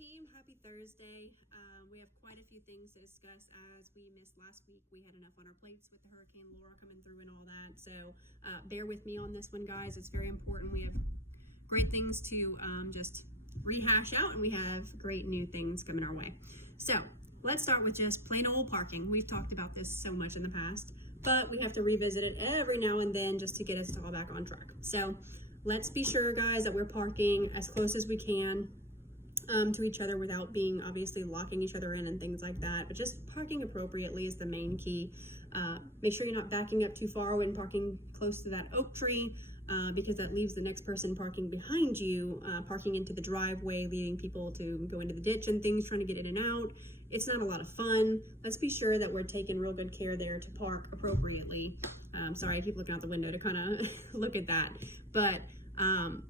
team, happy Thursday. We have quite a few things to discuss as we missed last week. We had enough on our plates with the Hurricane Laura coming through and all that. So bear with me on this one, guys. It's very important. We have great things to just rehash out, and we have great new things coming our way. So let's start with just plain old parking. We've talked about this so much in the past, but we have to revisit it every now and then just to get us all back on track. So let's be sure, guys, that we're parking as close as we can to each other without being obviously locking each other in and things like that, but just parking appropriately is the main key. Make sure you're not backing up too far when parking close to that oak tree, because that leaves the next person parking behind you, parking into the driveway, leading people to go into the ditch and things, trying to get in and out. It's not a lot of fun. Let's be sure that we're taking real good care there to park appropriately. Sorry, I keep looking out the window to kind of look at that, but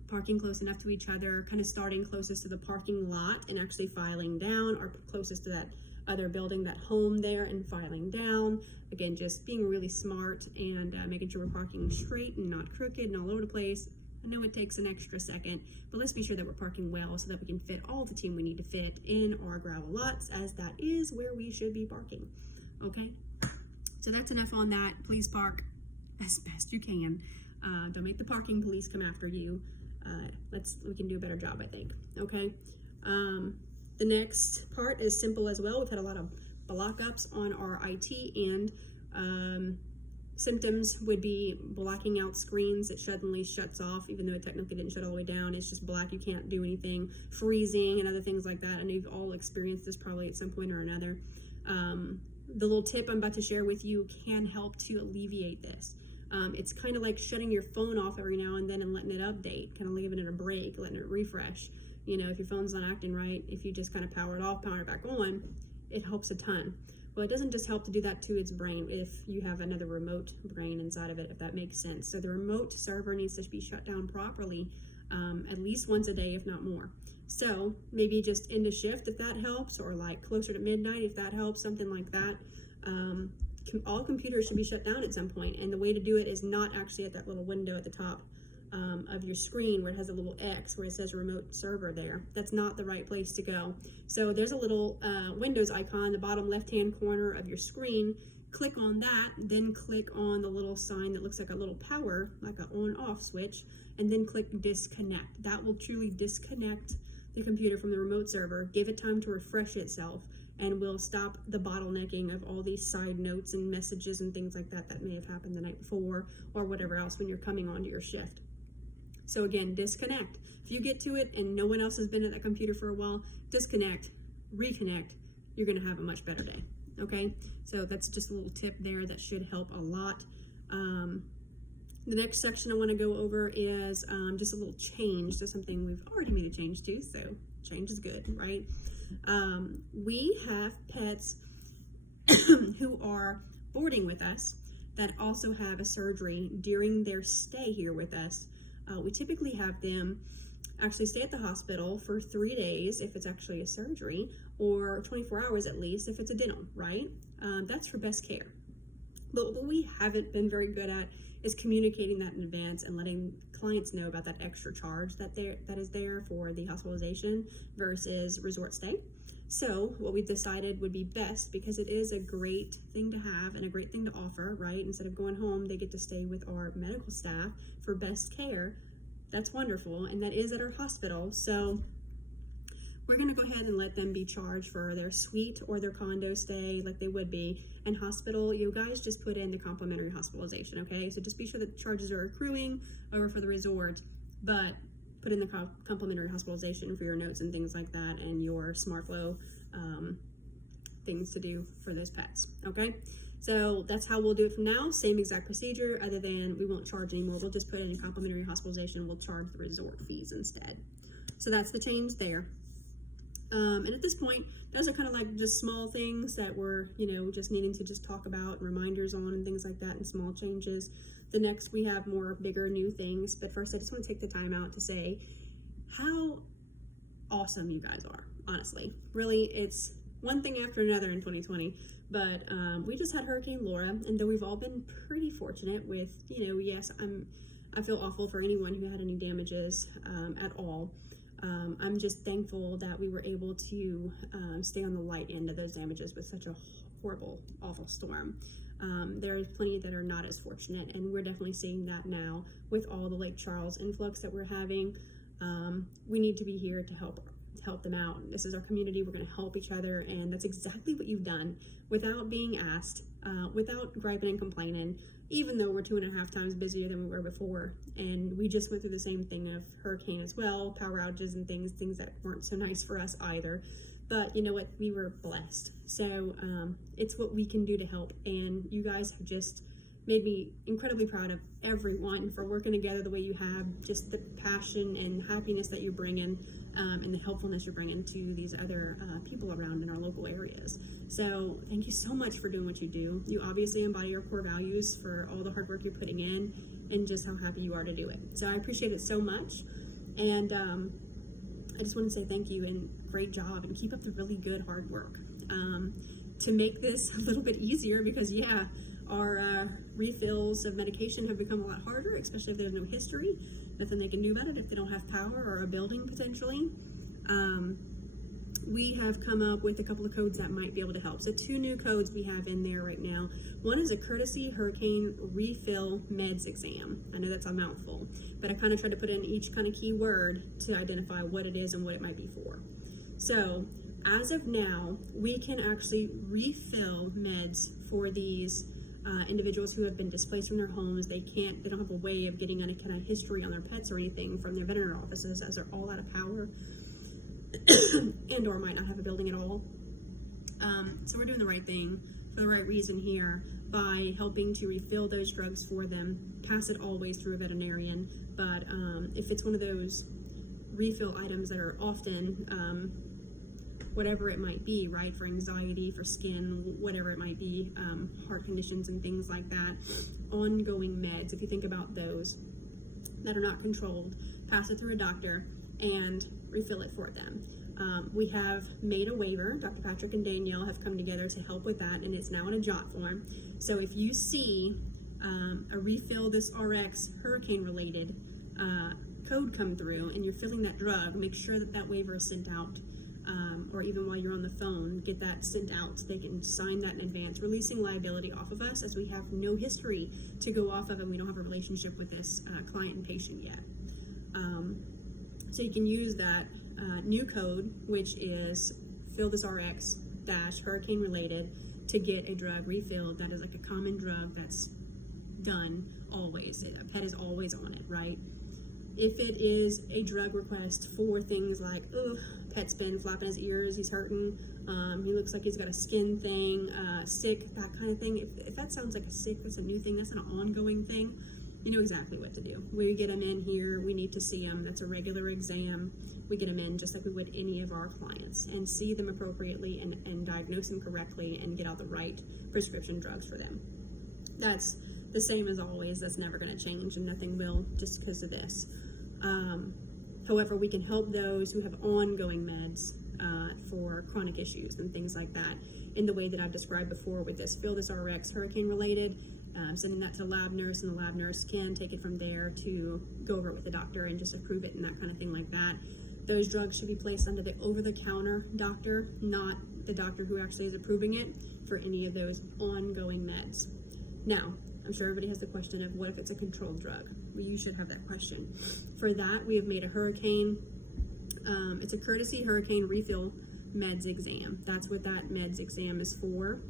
parking close enough to each other, kind of starting closest to the parking lot and actually filing down, or closest to that other building, that home there, and filing down. Again, just being really smart and making sure we're parking straight and not crooked and all over the place. I know it takes an extra second, but let's be sure that we're parking well so that we can fit all the team we need to fit in our gravel lots, as that is where we should be parking. Okay, so that's enough on that. Please park as best you can. Don't make the parking police come after you. We can do a better job, I think. Okay. The next part is simple as well. We've had a lot of block ups on our IT, and symptoms would be blacking out screens. It suddenly shuts off, even though it technically didn't shut all the way down. It's just black. You can't do anything. Freezing and other things like that. I know you've all experienced this probably at some point or another. The little tip I'm about to share with you can help to alleviate this. It's kind of like shutting your phone off every now and then and letting it update, kind of leaving it a break, letting it refresh. You know, if your phone's not acting right, if you just kind of power it off, power it back on, it helps a ton. Well, it doesn't just help to do that to its brain if you have another remote brain inside of it, if that makes sense. So the remote server needs to be shut down properly, at least once a day, if not more. So maybe just end a shift if that helps, or like closer to midnight if that helps, something like that. All computers should be shut down at some point, and the way to do it is not actually at that little window at the top of your screen where it has a little X where it says remote server there. That's not the right place to go. So there's a little Windows icon, the bottom left hand corner of your screen. Click on that, then click on the little sign that looks like a little power, like an on off switch, and then click disconnect. That will truly disconnect the computer from the remote server, give it time to refresh itself, and will stop the bottlenecking of all these side notes and messages and things like that that may have happened the night before or whatever else when you're coming onto your shift. So again, disconnect. If you get to it and no one else has been at that computer for a while, disconnect, reconnect, you're gonna have a much better day, okay? So that's just a little tip there that should help a lot. The next section I wanna go over is just a little change to something we've already made a change to, so change is good, right? We have pets who are boarding with us that also have a surgery during their stay here with us. We typically have them actually stay at the hospital for 3 days if it's actually a surgery, or 24 hours at least if it's a dental, right? That's for best care. But what we haven't been very good at is communicating that in advance and letting clients know about that extra charge that is there for the hospitalization versus resort stay. So what we've decided would be best, because it is a great thing to have and a great thing to offer, right? Instead of going home, they get to stay with our medical staff for best care. That's wonderful, and that is at our hospital. So we're gonna go ahead and let them be charged for their suite or their condo stay like they would be. And hospital, you guys just put in the complimentary hospitalization, okay? So just be sure that charges are accruing over for the resort, but put in the complimentary hospitalization for your notes and things like that, and your SmartFlow things to do for those pets, okay? So that's how we'll do it from now. Same exact procedure, other than we won't charge anymore. We'll just put in complimentary hospitalization. We'll charge the resort fees instead. So that's the change there. And at this point, those are kind of like just small things that we're, just needing to just talk about, reminders on and things like that, and small changes. The next, we have more bigger new things. But first, I just want to take the time out to say how awesome you guys are, honestly. Really, it's one thing after another in 2020. But we just had Hurricane Laura, and though we've all been pretty fortunate with, yes, I feel awful for anyone who had any damages at all. I'm just thankful that we were able to stay on the light end of those damages with such a horrible, awful storm. There are plenty that are not as fortunate, and we're definitely seeing that now with all the Lake Charles influx that we're having. We need to be here to help them out. This is our community. We're going to help each other, and that's exactly what you've done without being asked, without griping and complaining, even though we're 2.5 times busier than we were before. And we just went through the same thing of hurricane as well, power outages and things that weren't so nice for us either. But you know what? We were blessed. So it's what we can do to help. And you guys have just made me incredibly proud of everyone for working together the way you have, just the passion and happiness that you're bringing, and the helpfulness you're bringing to these other people around in our local areas. So thank you so much for doing what you do. You obviously embody our core values for all the hard work you're putting in and just how happy you are to do it. So I appreciate it so much. And I just want to say thank you and great job, and keep up the really good hard work to make this a little bit easier, because yeah, our refills of medication have become a lot harder, especially if there's no history, nothing they can do about it if they don't have power or a building potentially. We have come up with a couple of codes that might be able to help. So 2 new codes we have in there right now. One is a courtesy hurricane refill meds exam. I know that's a mouthful, but I kind of tried to put in each kind of key word to identify what it is and what it might be for. So as of now, we can actually refill meds for these individuals who have been displaced from their homes. They don't have a way of getting any kind of history on their pets or anything from their veterinary offices, as they're all out of power and or might not have a building at all. So we're doing the right thing for the right reason here by helping to refill those drugs for them, pass it always through a veterinarian. But if it's one of those refill items that are often whatever it might be, right, for anxiety, for skin, whatever it might be, heart conditions and things like that, ongoing meds, if you think about those that are not controlled, pass it through a doctor and refill it for them. We have made a waiver. Dr. Patrick and Danielle have come together to help with that, and it's now in a jot form. So if you see a refill this RX hurricane related code come through and you're filling that drug, make sure that that waiver is sent out. Or even while you're on the phone, get that sent out so they can sign that in advance, releasing liability off of us, as we have no history to go off of and we don't have a relationship with this client and patient yet. So you can use that new code, which is fill this RX - hurricane related, to get a drug refilled that is like a common drug that's done always. A pet is always on it, right? If it is a drug request for things like, oh, pet's been flapping his ears, he's hurting, he looks like he's got a skin thing, sick, that kind of thing. If that sounds like a sick, that's a new thing, that's an ongoing thing, you know exactly what to do. We get them in here, we need to see them, that's a regular exam. We get them in just like we would any of our clients, and see them appropriately and diagnose them correctly and get out the right prescription drugs for them. That's the same as always. That's never going to change, and nothing will just because of this. However, we can help those who have ongoing meds for chronic issues and things like that in the way that I've described before with this Fill This RX hurricane related, sending that to the lab nurse, and the lab nurse can take it from there to go over it with the doctor and just approve it and that kind of thing like that. Those drugs should be placed under the over-the-counter doctor, not the doctor who actually is approving it for any of those ongoing meds. Now, I'm sure everybody has the question of what if it's a controlled drug? Well, you should have that question. For that, we have made a hurricane, it's a courtesy hurricane refill meds exam. That's what that meds exam is for.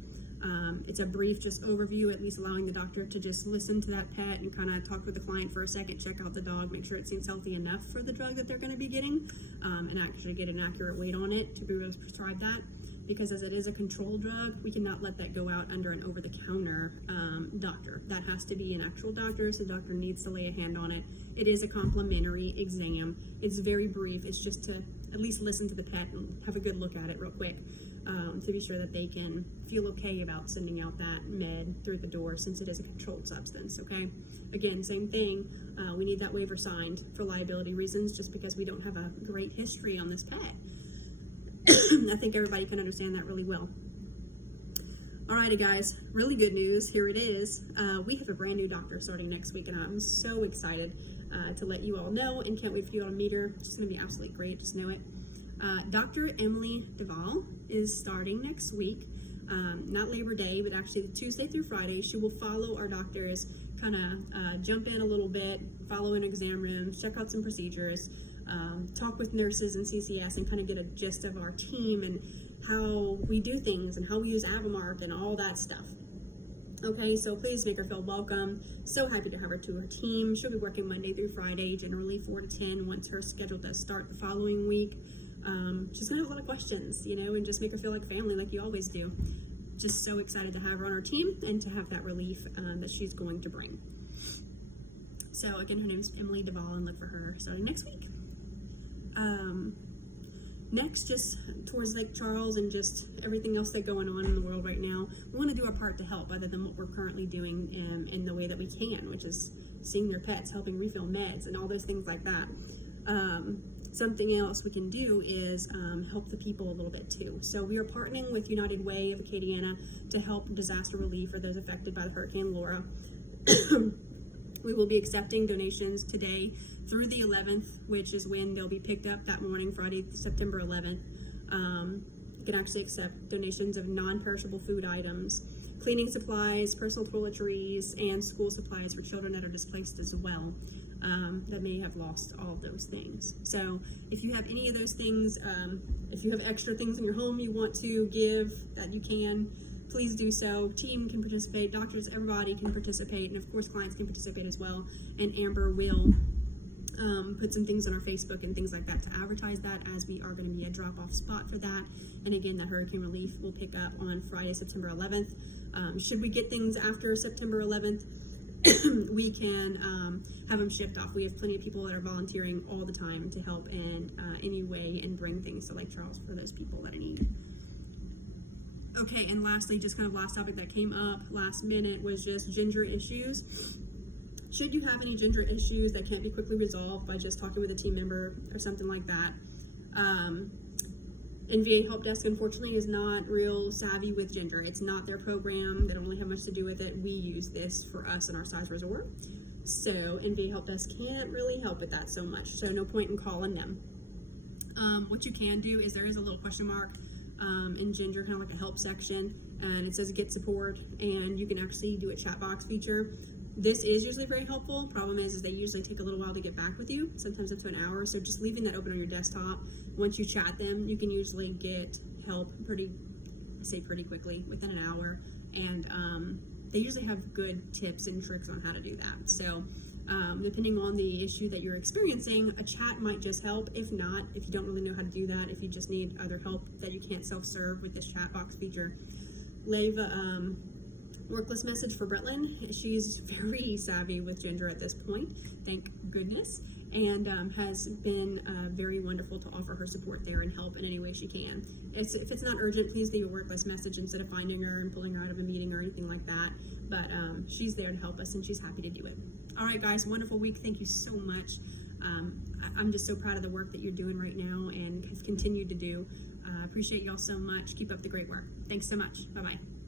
It's a brief just overview, at least allowing the doctor to just listen to that pet and kind of talk with the client for a second, check out the dog, make sure it seems healthy enough for the drug that they're going to be getting, and actually get an accurate weight on it to be able to prescribe that. Because as it is a controlled drug, we cannot let that go out under an over-the-counter doctor. That has to be an actual doctor, so the doctor needs to lay a hand on it. It is a complimentary exam. It's very brief. It's just to at least listen to the pet and have a good look at it real quick, to be sure that they can feel okay about sending out that med through the door, since it is a controlled substance, okay? Again, same thing. We need that waiver signed for liability reasons, just because we don't have a great history on this pet. I think everybody can understand that really well. Alrighty guys, really good news. Here it is. We have a brand new doctor starting next week, and I'm so excited. to let you all know, and can't wait for you all to meet her. She's going to be absolutely great, just know it. Dr. Emily Duvall is starting next week, not Labor Day, but actually Tuesday through Friday. She will follow our doctors, kind of jump in a little bit, follow in exam rooms, check out some procedures, talk with nurses and CCS, and kind of get a gist of our team and how we do things and how we use Avamark and all that stuff. Okay, so please make her feel welcome. So happy to have her to her team. She'll be working Monday through Friday, generally 4 to 10 once her schedule does start the following week. She's gonna have a lot of questions, and just make her feel like family, like you always do. Just so excited to have her on our team and to have that relief that she's going to bring. So again, her name is Emily Duvall, and look for her starting next week. Next, just towards Lake Charles and just everything else that's going on in the world right now, we want to do our part to help, other than what we're currently doing in the way that we can, which is seeing their pets, helping refill meds, and all those things like that. Something else we can do is help the people a little bit too. So we are partnering with United Way of Acadiana to help disaster relief for those affected by the Hurricane Laura. We will be accepting donations today through the 11th, which is when they'll be picked up that morning, Friday, September 11th. You can actually accept donations of non-perishable food items, cleaning supplies, personal toiletries, and school supplies for children that are displaced as well, that may have lost all of those things. So if you have any of those things, if you have extra things in your home you want to give that you can, please do so. Team can participate, doctors, everybody can participate, and of course clients can participate as well. And Amber will put some things on our Facebook and things like that to advertise that, as we are going to be a drop-off spot for that. And again, that hurricane relief will pick up on Friday, September 11th. Should we get things after September 11th, we can have them shipped off. We have plenty of people that are volunteering all the time to help in any way and bring things to Lake Charles for those people that are need. Okay, and lastly, just kind of last topic that came up last minute was just ginger issues. Should you have any ginger issues that can't be quickly resolved by just talking with a team member or something like that, NVA Help Desk, unfortunately, is not real savvy with ginger. It's not their program. They don't really have much to do with it. We use this for us in our size resort. So NVA Help Desk can't really help with that so much. So no point in calling them. What you can do is there is a little question mark in ginger, kind of like a help section, and it says get support, and you can actually do a chat box feature. This is usually very helpful. Problem is they usually take a little while to get back with you, sometimes up to an hour. So just leaving that open on your desktop, once you chat them, you can usually get help pretty quickly, within an hour. And they usually have good tips and tricks on how to do that. So depending on the issue that you're experiencing, a chat might just help. If not, if you don't really know how to do that, if you just need other help that you can't self-serve with this chat box feature, leave a workless message for Bretland. She's very savvy with ginger at this point, thank goodness, and has been very wonderful to offer her support there and help in any way she can. If it's not urgent, please leave a workless message instead of finding her and pulling her out of a meeting or anything like that. But she's there to help us, and she's happy to do it. All right, guys, wonderful week. Thank you so much. I'm just so proud of the work that you're doing right now and have continued to do. I appreciate y'all so much. Keep up the great work. Thanks so much. Bye-bye.